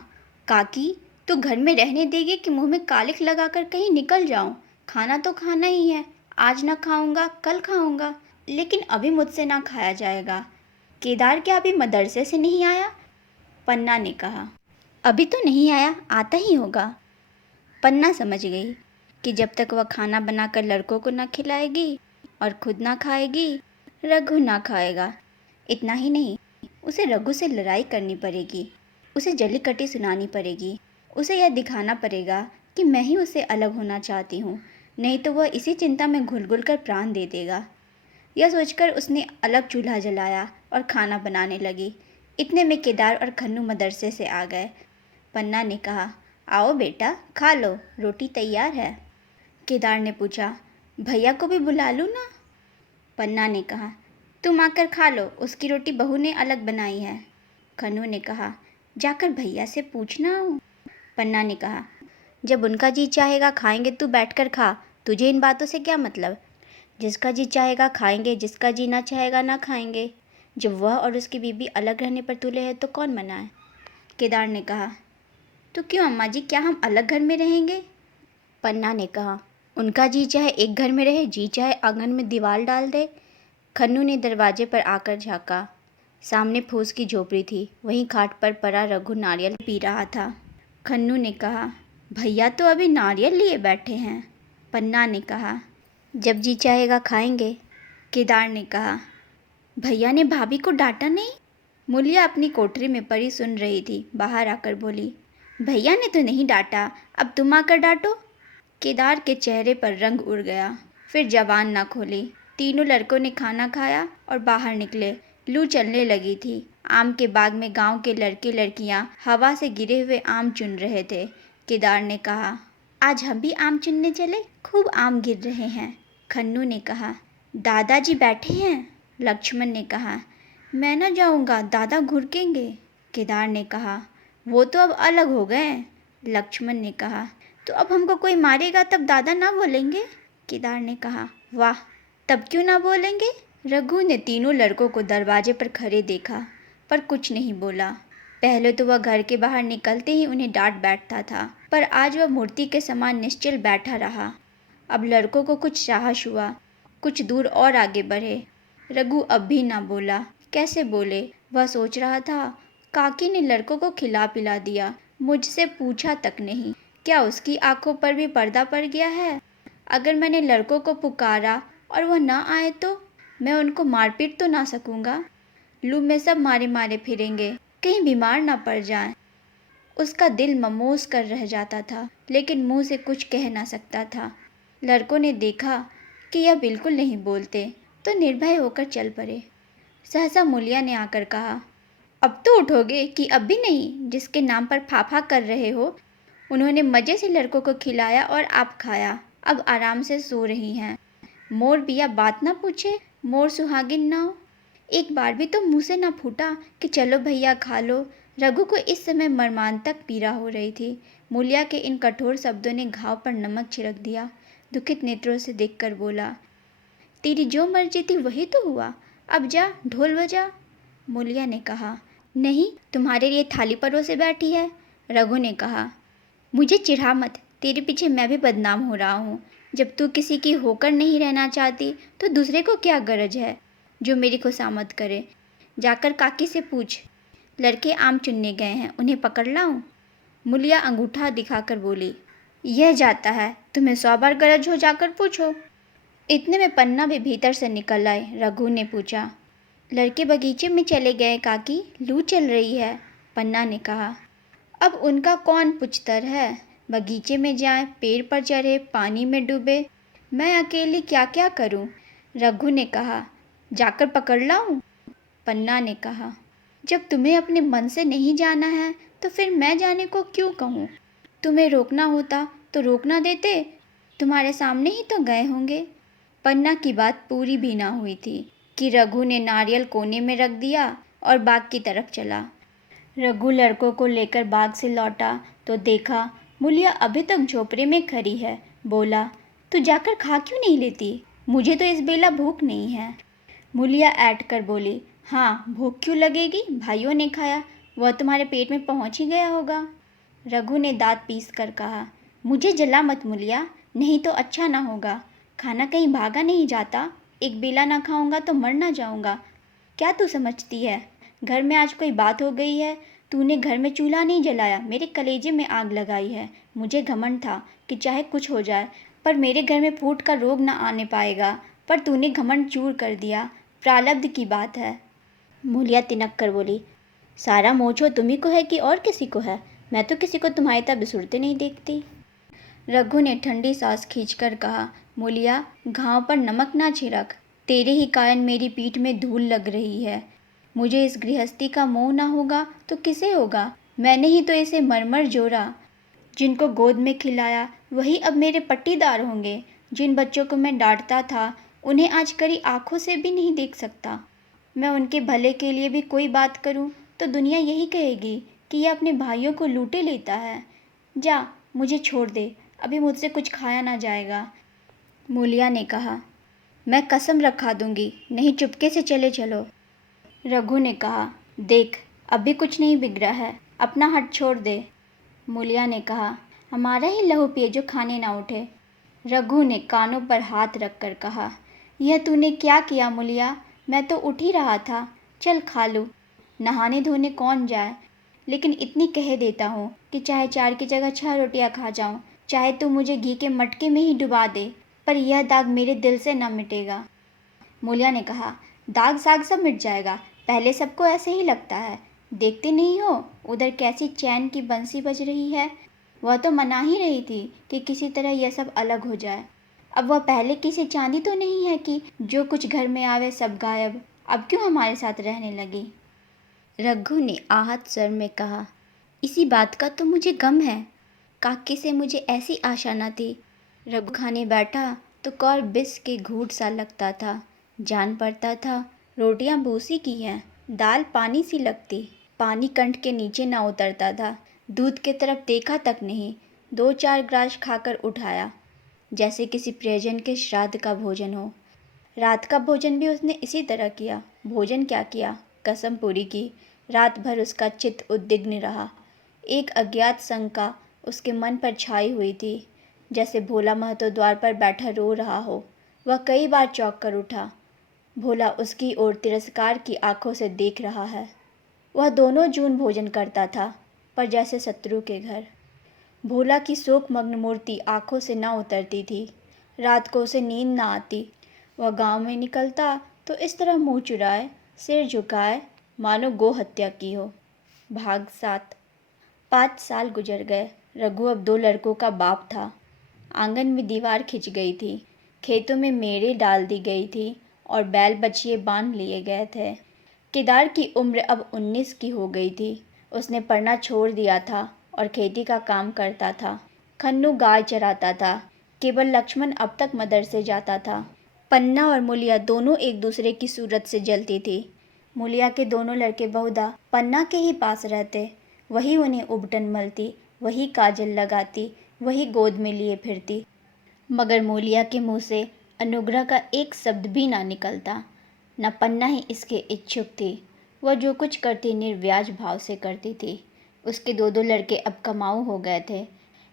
काकी तू घर में रहने देगी कि मुंह में कालिख लगाकर कहीं निकल जाऊं। खाना तो खाना ही है, आज ना खाऊंगा कल खाऊंगा, लेकिन अभी मुझसे ना खाया जाएगा। केदार क्या अभी मदरसे से नहीं आया। पन्ना ने कहा, अभी तो नहीं आया, आता ही होगा। पन्ना समझ गई कि जब तक वह खाना बनाकर लड़कों को ना खिलाएगी और खुद ना खाएगी, रघु ना खाएगा। इतना ही नहीं, उसे रघु से लड़ाई करनी पड़ेगी, उसे जली कटी सुनानी पड़ेगी। उसे यह दिखाना पड़ेगा कि मैं ही उससे अलग होना चाहती हूँ, नहीं तो वह इसी चिंता में घुल घुल कर प्राण दे देगा। यह सोचकर उसने अलग चूल्हा जलाया और खाना बनाने लगी। इतने में केदार और खन्नू मदरसे से आ गए। पन्ना ने कहा, आओ बेटा खा लो, रोटी तैयार है। केदार ने पूछा, भैया को भी बुला लूँ ना। पन्ना ने कहा, तुम आकर खा लो, उसकी रोटी बहू ने अलग बनाई है। खन्नू ने कहा, जाकर भैया से पूछना। पन्ना ने कहा, जब उनका जी चाहेगा खाएंगे, तू बैठकर खा, तुझे इन बातों से क्या मतलब। जिसका जी चाहेगा खाएंगे, जिसका जी ना चाहेगा ना खाएंगे। जब वह और उसकी बीबी अलग रहने पर तुले है तो कौन मनाए। केदार ने कहा, तो क्यों अम्मा जी, क्या हम अलग घर में रहेंगे। पन्ना ने कहा, उनका जी चाहे एक घर में रहे, जी चाहे आंगन में दीवार डाल दे। खन्नू ने दरवाजे पर आकर झाँका। सामने फूस की झोपड़ी थी, वहीं खाट पर पड़ा रघु नारियल पी रहा था। खन्नू ने कहा, भैया तो अभी नारियल लिए बैठे हैं। पन्ना ने कहा, जब जी चाहेगा खाएंगे। केदार ने कहा, भैया ने भाभी को डांटा नहीं। मूलिया अपनी कोठरी में पड़ी सुन रही थी, बाहर आकर बोली, भैया ने तो नहीं डांटा, अब तुम आकर डांटो। केदार के चेहरे पर रंग उड़ गया, फिर जबान ना खोली। तीनों लड़कों ने खाना खाया और बाहर निकले। लू चलने लगी थी। आम के बाग में गांव के लड़के लड़कियां हवा से गिरे हुए आम चुन रहे थे। केदार ने कहा, आज हम भी आम चुनने चले, खूब आम गिर रहे हैं। खन्नू ने कहा, दादाजी बैठे हैं। लक्ष्मण ने कहा, मैं ना जाऊंगा, दादा घुड़केंगे। केदार ने कहा, वो तो अब अलग हो गए। लक्ष्मण ने कहा, तो अब हमको कोई मारेगा तब दादा ना बोलेंगे। केदार ने कहा, वाह, तब क्यों ना बोलेंगे। रघु ने तीनों लड़कों को दरवाजे पर खड़े देखा। पर कुछ नहीं बोला। पहले तो वह घर के बाहर निकलते ही उन्हें डांट बैठता था, पर आज वह मूर्ति के समान निश्चल बैठा रहा। अब लड़कों को कुछ साहस हुआ, कुछ दूर और आगे बढ़े। रघु अब भी ना बोला। कैसे बोले, वह सोच रहा था। काकी ने लड़कों को खिला पिला दिया, मुझसे पूछा तक नहीं। क्या उसकी आंखों पर भी पर्दा पड़ गया है? अगर मैंने लड़कों को पुकारा और वह न आए तो मैं उनको मारपीट तो ना सकूंगा। लू में सब मारे मारे फिरेंगे, कहीं बीमार ना पड़ जाएं। उसका दिल ममोस कर रह जाता था, लेकिन मुंह से कुछ कह ना सकता था। लड़कों ने देखा कि यह बिल्कुल नहीं बोलते, तो निर्भय होकर चल पड़े। सहसा मूलिया ने आकर कहा, अब तो उठोगे कि अब भी नहीं? जिसके नाम पर फाफा कर रहे हो। उन्होंने मज़े से लड़कों को खिलाया और आप खाया, अब आराम से सो रही हैं। मोर बिया बात ना पूछे, मोर सुहागिन ना हो। एक बार भी तो मुंह से ना फूटा कि चलो भैया खा लो। रघु को इस समय मर्मांतक पीड़ा हो रही थी। मूलिया के इन कठोर शब्दों ने घाव पर नमक छिड़क दिया। दुखित नेत्रों से देखकर बोला, तेरी जो मर्जी थी वही तो हुआ, अब जा ढोल बजा। मूलिया ने कहा, नहीं, तुम्हारे लिए थाली परोसे बैठी है। रघु ने कहा, मुझे चिढ़ा मत, तेरे पीछे मैं भी बदनाम हो रहा हूँ। जब तू किसी की होकर नहीं रहना चाहती तो दूसरे को क्या गरज है जो मेरी खुशामद करे। जाकर काकी से पूछ, लड़के आम चुनने गए हैं, उन्हें पकड़ लाऊं? मूलिया अंगूठा दिखाकर बोली, यह जाता है, तुम्हें 100 बार गरज हो जाकर पूछो। इतने में पन्ना भी भीतर से निकल आए। रघु ने पूछा, लड़के बगीचे में चले गए काकी, लू चल रही है। पन्ना ने कहा, अब उनका कौन पुछतर है। बगीचे में जाए, पेड़ पर चढ़े, पानी में डूबे, मैं अकेली क्या क्या करूं। रघु ने कहा, जाकर पकड़ लाऊं? पन्ना ने कहा, जब तुम्हें अपने मन से नहीं जाना है तो फिर मैं जाने को क्यों कहूँ। तुम्हें रोकना होता तो रोक ना देते, तुम्हारे सामने ही तो गए होंगे। पन्ना की बात पूरी भी ना हुई थी कि रघु ने नारियल कोने में रख दिया और बाग की तरफ चला। रघु लड़कों को लेकर बाग से लौटा तो देखा मूलिया अभी तक झोपड़े में खड़ी है। बोला, तू जाकर खा क्यों नहीं लेती? मुझे तो इस बेला भूख नहीं है। मूलिया ऐठ कर बोली, हाँ भूख क्यों लगेगी, भाइयों ने खाया, वह तुम्हारे पेट में पहुंच ही गया होगा। रघु ने दांत पीस कर कहा, मुझे जला मत मूलिया, नहीं तो अच्छा ना होगा। खाना कहीं भागा नहीं जाता, एक बेला ना खाऊंगा तो मर ना जाऊंगा। क्या तू समझती है, घर में आज कोई बात हो गई है? तूने घर में चूल्हा नहीं जलाया, मेरे कलेजे में आग लगाई है। मुझे घमंड था कि चाहे कुछ हो जाए पर मेरे घर में फूट का रोग ना आने पाएगा, पर तूने घमंड चूर कर दिया। प्रारब्ध की बात है। मूलिया तिनक कर बोली, सारा मोह तुम्ही को है कि और किसी को है? मैं तो किसी को तुम्हारी तरह बिसुरते नहीं देखती। रघु ने ठंडी सांस खींचकर कहा, मूलिया, घाव पर नमक ना छिड़क, तेरे ही कारण मेरी पीठ में धूल लग रही है। मुझे इस गृहस्थी का मोह ना होगा तो किसे होगा? मैंने ही तो इसे मरमर जोड़ा। जिनको गोद में खिलाया वही अब मेरे पट्टीदार होंगे। जिन बच्चों को मैं डांटता था उन्हें आज कड़ी आंखों से भी नहीं देख सकता। मैं उनके भले के लिए भी कोई बात करूं तो दुनिया यही कहेगी कि यह अपने भाइयों को लूटे लेता है। जा, मुझे छोड़ दे, अभी मुझसे कुछ खाया ना जाएगा। मूलिया ने कहा, मैं कसम रखा दूंगी, नहीं चुपके से चले चलो। रघु ने कहा, देख अभी कुछ नहीं बिगड़ा है, अपना हट छोड़ दे। मूलिया ने कहा, हमारा ही लहू पिए जो खाने ना उठे। रघु ने कानों पर हाथ रखकर कहा, यह तूने क्या किया मूलिया? मैं तो उठ ही रहा था, चल खा लूँ। नहाने धोने कौन जाए, लेकिन इतनी कह देता हूँ कि चाहे 4 की जगह 6 रोटियाँ खा जाऊँ, चाहे तू मुझे घी के मटके में ही डुबा दे, पर यह दाग मेरे दिल से न मिटेगा। मूलिया ने कहा, दाग साग सब मिट जाएगा, पहले सबको ऐसे ही लगता है। देखते नहीं हो उधर कैसी चैन की बंसी बज रही है? वह तो मना ही रही थी कि किसी तरह यह सब अलग हो जाए। अब वह पहले की सी चांदी तो नहीं है कि जो कुछ घर में आवे सब गायब। अब क्यों हमारे साथ रहने लगी? रघु ने आहत स्वर में कहा, इसी बात का तो मुझे गम है। काकी से मुझे ऐसी आशा न थी। रघु खाने बैठा तो कौर बिस के घूंट सा लगता था। जान पड़ता था रोटियां भूसी की हैं, दाल पानी सी लगती। पानी कंठ के नीचे ना उतरता था। दूध की तरफ देखा तक नहीं, 2-4 ग्रास खाकर उठाया, जैसे किसी प्रियजन के श्राद्ध का भोजन हो। रात का भोजन भी उसने इसी तरह किया। भोजन क्या किया, कसम पूरी की। रात भर उसका चित्त उद्विग्न रहा। एक अज्ञात शंका उसके मन पर छाई हुई थी, जैसे भोला महतो द्वार पर बैठा रो रहा हो। वह कई बार चौंक कर उठा। भोला उसकी ओर तिरस्कार की आंखों से देख रहा है। वह दोनों जून भोजन करता था, पर जैसे शत्रु के घर। भोला की शोकमग्न मूर्ति आंखों से न उतरती थी। रात को उसे नींद न आती। वह गांव में निकलता तो इस तरह मुंह चुराए, सिर झुकाए, मानो गो हत्या की हो। भाग 7। 5 साल गुजर गए। रघु अब 2 लड़कों का बाप था। आंगन में दीवार खिंच गई थी, खेतों में मेड़े डाल दी गई थी और बैल बछिए बांध लिए गए थे। केदार की उम्र अब 19 की हो गई थी। उसने पढ़ना छोड़ दिया था और खेती का काम करता था। खन्नू गाय चराता था। केवल लक्ष्मण अब तक मदरसे जाता था। पन्ना और मूलिया दोनों एक दूसरे की सूरत से जलती थी। मूलिया के दोनों लड़के बहुधा पन्ना के ही पास रहते। वही उन्हें उबटन मलती, वही काजल लगाती, वही गोद में लिए फिरती। मगर मूलिया के मुंह से अनुग्रह का एक शब्द भी ना निकलता। न पन्ना ही इसके इच्छुक थी। वह जो कुछ करती निर्व्याज भाव से करती थी। उसके 2 लड़के अब कमाऊ हो गए थे।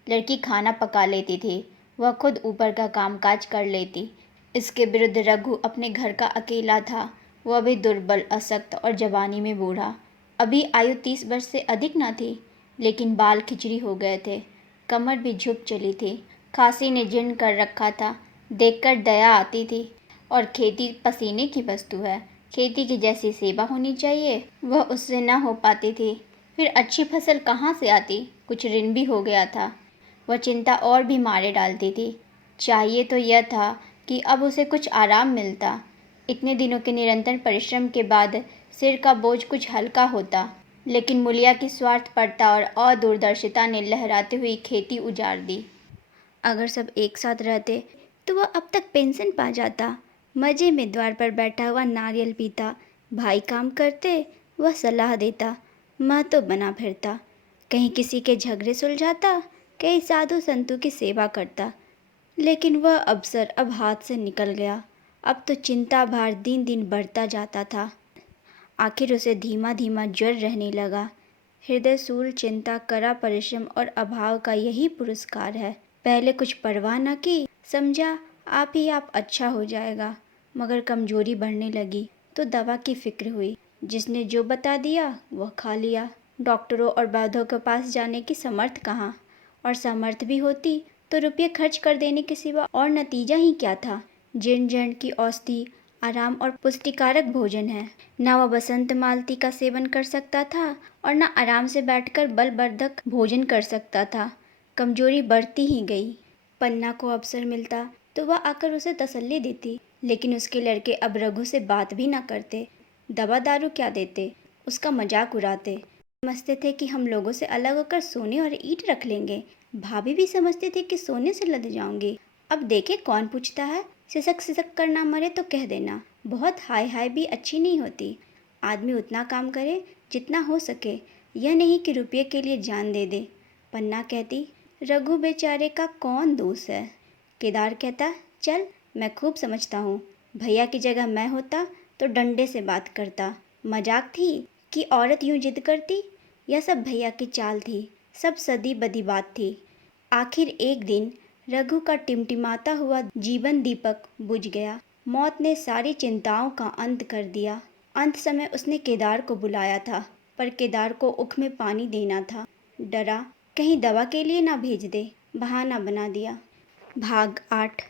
लड़की खाना पका लेती थी, वह खुद ऊपर का कामकाज कर लेती। इसके विरुद्ध रघु अपने घर का अकेला था। वह भी दुर्बल, अशक्त और जवानी में बूढ़ा। अभी आयु 30 वर्ष से अधिक न थी, लेकिन बाल खिचड़ी हो गए थे। कमर भी झुक चली थी। खांसी ने जीर्ण कर रखा था। देखकर दया आती थी। और खेती पसीने की वस्तु है। खेती की जैसी सेवा होनी चाहिए, वह उससे न हो पाती थी। फिर अच्छी फसल कहाँ से आती? कुछ ऋण भी हो गया था। वह चिंता और भी मारे डालती थी। चाहिए तो यह था कि अब उसे कुछ आराम मिलता। इतने दिनों के निरंतर परिश्रम के बाद सिर का बोझ कुछ हल्का होता। लेकिन मूलिया की स्वार्थपरता और अदूरदर्शिता ने लहराती हुई खेती उजाड़ दी। अगर सब एक साथ रहते तो वह अब तक पेंशन पा जाता। मजे में द्वार पर बैठा हुआ नारियल पीता। भाई काम करते, वह सलाह देता। माँ तो बना फिरता। कहीं किसी के झगड़े सुलझाता, कहीं साधु संतों की सेवा करता। लेकिन वह अवसर अब हाथ से निकल गया। अब तो चिंता भार दिन दिन बढ़ता जाता था। आखिर उसे धीमा धीमा ज्वर रहने लगा। हृदय शूल चिंता, कड़ा परिश्रम और अभाव का यही पुरस्कार है। पहले कुछ परवाह न की, समझा आप ही आप अच्छा हो जाएगा। मगर कमजोरी बढ़ने लगी तो दवा की फिक्र हुई। जिसने जो बता दिया वह खा लिया। डॉक्टरों और वैद्यों के पास जाने की समर्थ कहाँ, और समर्थ भी होती तो रुपये खर्च कर देने के सिवा और नतीजा ही क्या था। जीर्ण जर्ण की औषधि, आराम और पुष्टिकारक भोजन है। न वह बसंत मालती का सेवन कर सकता था और न आराम से बैठकर बलवर्धक भोजन कर सकता था। कमजोरी बढ़ती ही गई। पन्ना को अवसर मिलता तो वह आकर उसे तसल्ली देती, लेकिन उसके लड़के अब रघु से बात भी न करते। दवा दारू क्या देते, उसका मजाक उड़ाते। समझते थे कि हम लोगों से अलग होकर सोने और ईंट रख लेंगे। भाभी भी समझते थे कि सोने से लद जाऊंगी। अब देखे कौन पूछता है। सिसक सिसक कर ना मरे तो कह देना। बहुत हाय हाय भी अच्छी नहीं होती। आदमी उतना काम करे जितना हो सके, यह नहीं कि रुपये के लिए जान दे दे। पन्ना कहती, रघु बेचारे का कौन दोष है। केदार कहता, चल मैं खूब समझता हूँ। भैया की जगह मैं होता तो डंडे से बात करता। मजाक थी कि औरत यूं जिद करती। यह सब भैया की चाल थी, सब सदी बदी बात थी। आखिर एक दिन रघु का टिमटिमाता हुआ जीवन दीपक बुझ गया। मौत ने सारी चिंताओं का अंत कर दिया। अंत समय उसने केदार को बुलाया था, पर केदार को उख में पानी देना था। डरा कहीं दवा के लिए ना भेज दे, बहाना बना दिया। भाग 8।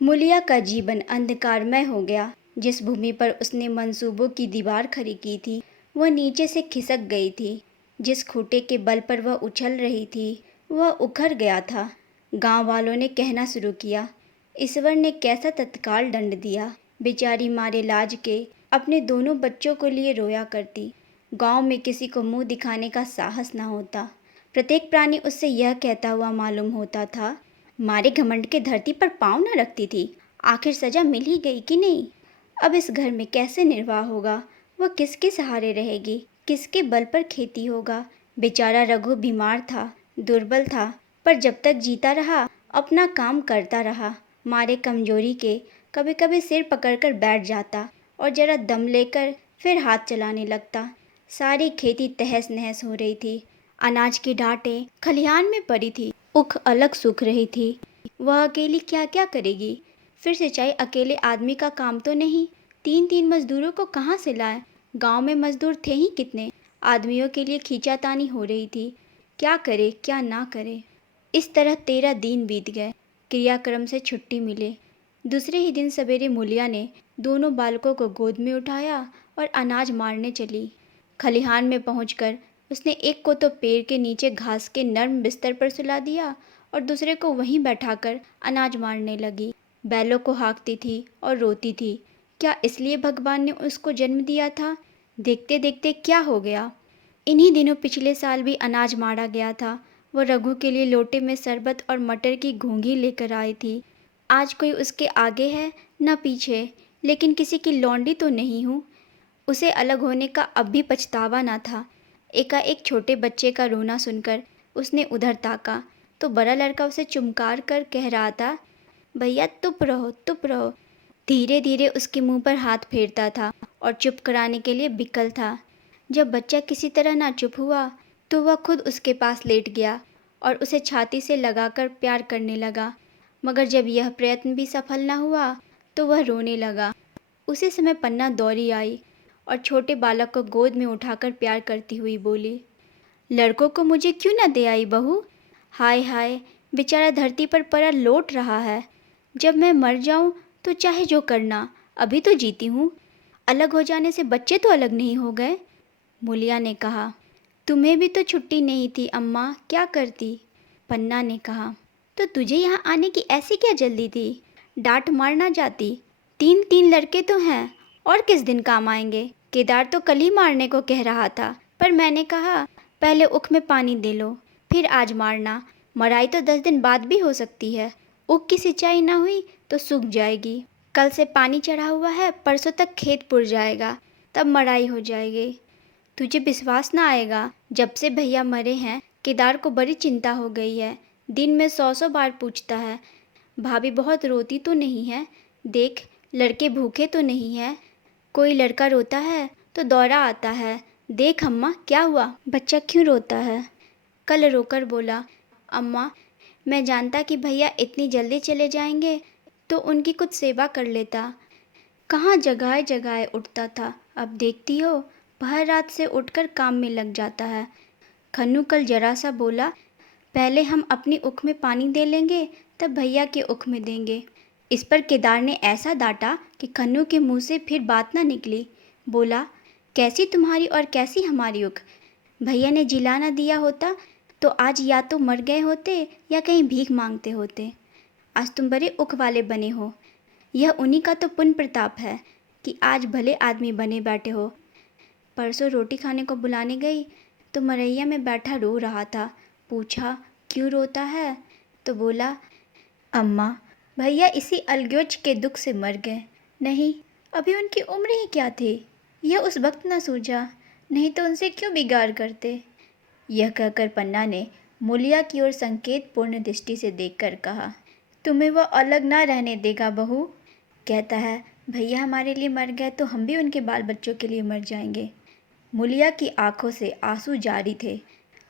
मूलिया का जीवन अंधकारमय हो गया। जिस भूमि पर उसने मंसूबों की दीवार खड़ी की थी, वह नीचे से खिसक गई थी। जिस खूंटे के बल पर वह उछल रही थी, वह उखड़ गया था। गांव वालों ने कहना शुरू किया, ईश्वर ने कैसा तत्काल दंड दिया। बेचारी मारे लाज के अपने दोनों बच्चों को लिए रोया करती। गांव में किसी को मुंह दिखाने का साहस न होता। प्रत्येक प्राणी उससे यह कहता हुआ मालूम होता था, मारे घमंड के धरती पर पाँव न रखती थी। आखिर सजा मिल ही गई कि नहीं। अब इस घर में कैसे निर्वाह होगा। वह किसके सहारे रहेगी, किसके बल पर खेती होगा। बेचारा रघु बीमार था, दुर्बल था, पर जब तक जीता रहा अपना काम करता रहा। मारे कमजोरी के कभी कभी सिर पकड़कर बैठ जाता और जरा दम लेकर फिर हाथ चलाने लगता। सारी खेती तहस नहस हो रही थी। अनाज की डांटें खलिहान में पड़ी थी, उख अलग सूख रही थी। वह अकेली क्या क्या करेगी? फिर सिंचाई अकेले आदमी का काम तो नहीं। 3-3 मजदूरों को कहाँ से लाए? गांव में मजदूर थे ही कितने? आदमियों के लिए खींचातानी हो रही थी। क्या करे क्या ना करे। इस तरह 13 दिन बीत गए। क्रियाक्रम से छुट्टी मिले। दूसरे ही दिन सवेरे मूलिया ने दोनों बालकों को गोद में उठाया और अनाज मारने चली। खलिहान में पहुंचकर उसने एक को तो पेड़ के नीचे घास के नर्म बिस्तर पर सुला दिया और दूसरे को वहीं बैठाकर अनाज मारने लगी। बैलों को हाँकती थी और रोती थी। क्या इसलिए भगवान ने उसको जन्म दिया था? देखते देखते क्या हो गया। इन्हीं दिनों पिछले साल भी अनाज मारा गया था। वो रघु के लिए लोटे में शरबत और मटर की घूंगी लेकर आई थी। आज कोई उसके आगे है न पीछे, लेकिन किसी की लौंडी तो नहीं हूँ। उसे अलग होने का अब भी पछतावा न था। एकाएक छोटे बच्चे का रोना सुनकर उसने उधर ताका तो बड़ा लड़का उसे चुमकार कर कह रहा था, भैया चुप रहो चुप रहो। धीरे धीरे उसके मुंह पर हाथ फेरता था और चुप कराने के लिए बिकल था। जब बच्चा किसी तरह ना चुप हुआ तो वह खुद उसके पास लेट गया और उसे छाती से लगाकर प्यार करने लगा। मगर जब यह प्रयत्न भी सफल न हुआ तो वह रोने लगा। उसी समय पन्ना दौड़ी आई और छोटे बालक को गोद में उठाकर प्यार करती हुई बोली, लड़कों को मुझे क्यों न दे आई बहू? हाय हाय, बेचारा धरती पर पड़ा लौट रहा है। जब मैं मर जाऊं तो चाहे जो करना, अभी तो जीती हूँ। अलग हो जाने से बच्चे तो अलग नहीं हो गए। मूलिया ने कहा, तुम्हें भी तो छुट्टी नहीं थी अम्मा, क्या करती? पन्ना ने कहा, तो तुझे यहाँ आने की ऐसी क्या जल्दी थी? डांट मारना जाती। 3-3 लड़के तो हैं और किस दिन काम आएंगे? केदार तो कल ही मारने को कह रहा था, पर मैंने कहा पहले उख में पानी दे लो, फिर आज मारना। मराई तो 10 दिन बाद भी हो सकती है। उख की सिंचाई ना हुई तो सूख जाएगी। कल से पानी चढ़ा हुआ है, परसों तक खेत पुर जाएगा, तब मराई हो जाएगी। तुझे विश्वास ना आएगा, जब से भैया मरे हैं केदार को बड़ी चिंता हो गई है। दिन में 100-100 बार पूछता है, भाभी बहुत रोती तो नहीं है? देख, लड़के भूखे तो नहीं है? कोई लड़का रोता है तो दौड़ा आता है, देख अम्मा क्या हुआ, बच्चा क्यों रोता है? कल रोकर बोला, अम्मा मैं जानता कि भैया इतनी जल्दी चले जाएंगे तो उनकी कुछ सेवा कर लेता। कहाँ जगाए जगाए उठता था, अब देखती हो भर रात से उठकर काम में लग जाता है। खन्नू कल जरा सा बोला, पहले हम अपनी उख में पानी दे लेंगे तब भैया के उख में देंगे। इस पर केदार ने ऐसा डांटा कि खन्नू के मुंह से फिर बात ना निकली। बोला, कैसी तुम्हारी और कैसी हमारी उख? भैया ने जिला ना दिया होता तो आज या तो मर गए होते या कहीं भीख मांगते होते। आज तुम बड़े उख वाले बने हो। यह उन्हीं का तो पुण्य प्रताप है कि आज भले आदमी बने बैठे हो। परसों रोटी खाने को बुलाने गई तो मरैया में बैठा रो रहा था। पूछा, क्यों रोता है? तो बोला, अम्मा भैया इसी अलगोज के दुख से मर गए। नहीं, अभी उनकी उम्र ही क्या थी, यह उस वक्त न सूझा, नहीं तो उनसे क्यों बिगाड़ करते। यह कहकर पन्ना ने मूलिया की ओर संकेत पूर्ण दृष्टि से देखकर कहा, तुम्हें वह अलग ना रहने देगा बहू। कहता है भैया हमारे लिए मर गए तो हम भी उनके बाल बच्चों के लिए मर जाएंगे। मूलिया की आंखों से आंसू जारी थे।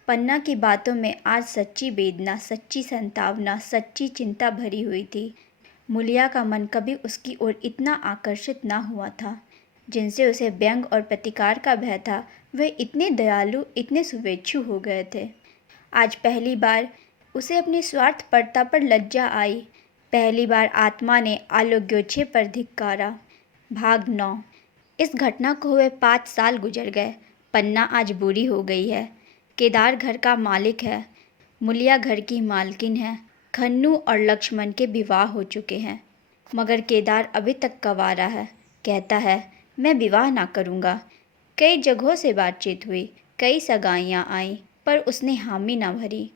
पन्ना की बातों में आज सच्ची वेदना, सच्ची संतावना, सच्ची चिंता भरी हुई थी। मूलिया का मन कभी उसकी ओर इतना आकर्षित ना हुआ था। जिनसे उसे व्यंग और प्रतिकार का भय था, वे इतने दयालु, इतने शुभेच्छु हो गए थे। आज पहली बार उसे अपनी स्वार्थपरता पर लज्जा आई। पहली बार आत्मा ने आलोक्योच्छे पर धिक्कारा। भाग 9। इस घटना को हुए 5 साल गुजर गए। पन्ना आज बूढ़ी हो गई है। केदार घर का मालिक है। मूलिया घर की मालकिन है। खन्नू और लक्ष्मण के विवाह हो चुके हैं, मगर केदार अभी तक कंवारा है। कहता है मैं विवाह ना करूँगा। कई जगहों से बातचीत हुई, कई सगाइयाँ आईं, पर उसने हामी ना भरी।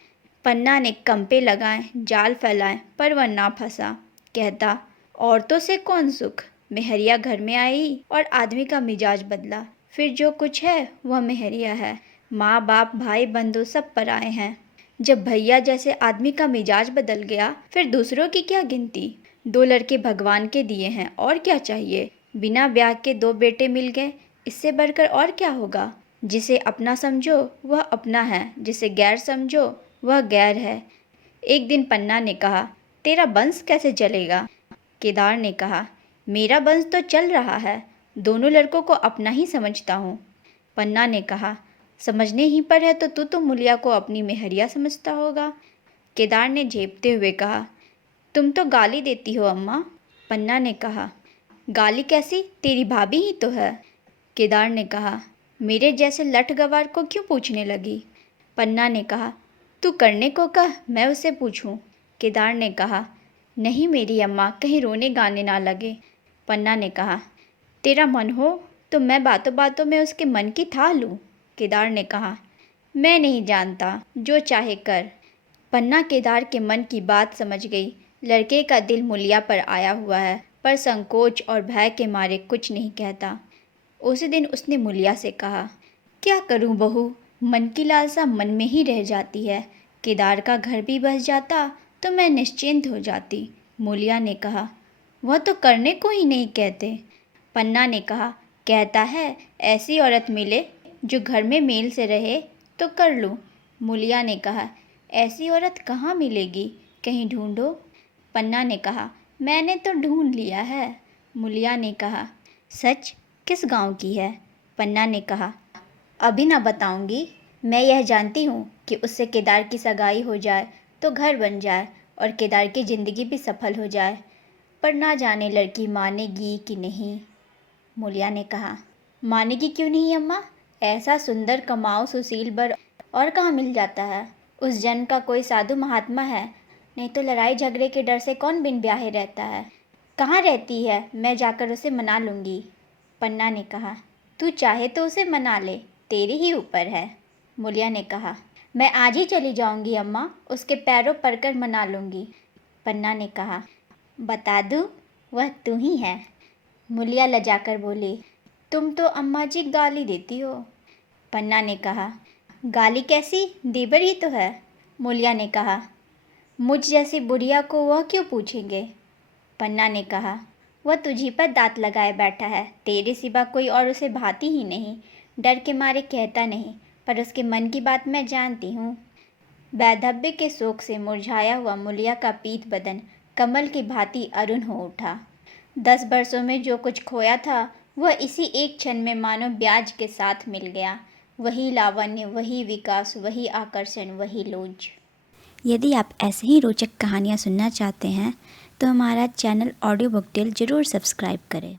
पन्ना ने कंपे लगाए, जाल फैलाए, पर वह ना फंसा। कहता, औरतों से कौन सुख, मेहरिया घर में आई और आदमी का मिजाज बदला, फिर जो कुछ है वह मेहरिया है। माँ बाप भाई बंधु सब पराए हैं। जब भैया जैसे आदमी का मिजाज बदल गया, फिर दूसरों की क्या गिनती। 2 लड़के भगवान के दिए हैं, और क्या चाहिए। बिना ब्याह के 2 बेटे मिल गए, इससे बढ़कर और क्या होगा। जिसे अपना समझो वह अपना है, जिसे गैर समझो वह गैर है। एक दिन पन्ना ने कहा, तेरा वंश कैसे चलेगा? केदार ने कहा, मेरा वंश तो चल रहा है, दोनों लड़कों को अपना ही समझता हूँ। पन्ना ने कहा, समझने ही पर है तो तू मूलिया को अपनी मेहरिया समझता होगा। केदार ने झेपते हुए कहा, तुम तो गाली देती हो अम्मा। पन्ना ने कहा, गाली कैसी, तेरी भाभी ही तो है। केदार ने कहा, मेरे जैसे लठ गवार को क्यों पूछने लगी? पन्ना ने कहा, तू करने को कह, मैं उसे पूछूं। केदार ने कहा, नहीं मेरी अम्मा, कहीं रोने गाने ना लगे। पन्ना ने कहा, तेरा मन हो तो मैं बातों बातों में उसके मन की था लूँ। केदार ने कहा, मैं नहीं जानता, जो चाहे कर। पन्ना केदार के मन की बात समझ गई। लड़के का दिल मूलिया पर आया हुआ है, पर संकोच और भय के मारे कुछ नहीं कहता। उसी दिन उसने मूलिया से कहा, क्या करूं बहू, मन की लालसा मन में ही रह जाती है। केदार का घर भी बस जाता तो मैं निश्चिंत हो जाती। मूलिया ने कहा, वह तो करने को ही नहीं कहते। पन्ना ने कहा, कहता है ऐसी औरत मिले जो घर में मेल से रहे तो कर लूँ। मूलिया ने कहा, ऐसी औरत कहाँ मिलेगी, कहीं ढूंढो। पन्ना ने कहा, मैंने तो ढूंढ लिया है। मूलिया ने कहा, सच, किस गांव की है? पन्ना ने कहा, अभी ना बताऊंगी। मैं यह जानती हूँ कि उससे केदार की सगाई हो जाए तो घर बन जाए और केदार की ज़िंदगी भी सफल हो जाए, पर ना जाने लड़की मानेगी कि नहीं। मूलिया ने कहा, मानेगी क्यों नहीं अम्मा, ऐसा सुंदर कमाऊ सुशील बर और कहाँ मिल जाता है। उस जन्म का कोई साधु महात्मा है, नहीं तो लड़ाई झगड़े के डर से कौन बिन ब्याहे रहता है। कहाँ रहती है, मैं जाकर उसे मना लूँगी। पन्ना ने कहा, तू चाहे तो उसे मना ले, तेरे ही ऊपर है। मूलिया ने कहा, मैं आज ही चली जाऊँगी अम्मा, उसके पैरों पड़कर मना लूँगी। पन्ना ने कहा, बता दूँ, वह तू ही है। मूलिया लजाकर बोली, तुम तो अम्मा जी गाली देती हो। पन्ना ने कहा, गाली कैसी, देवर ही तो है। मूलिया ने कहा, मुझ जैसी बुढ़िया को वह क्यों पूछेंगे? पन्ना ने कहा, वह तुझी पर दांत लगाए बैठा है, तेरे सिवा कोई और उसे भाती ही नहीं। डर के मारे कहता नहीं, पर उसके मन की बात मैं जानती हूँ। वैधव्य के शोक से मुरझाया हुआ मूलिया का पीत बदन कमल की भांति अरुण हो उठा। 10 वर्षों में जो कुछ खोया था वह इसी एक क्षण में मानो ब्याज के साथ मिल गया। वही लावण्य, वही विकास, वही आकर्षण, वही लोज। यदि आप ऐसे ही रोचक कहानियाँ सुनना चाहते हैं तो हमारा चैनल ऑडियो बुक टेल ज़रूर सब्सक्राइब करें।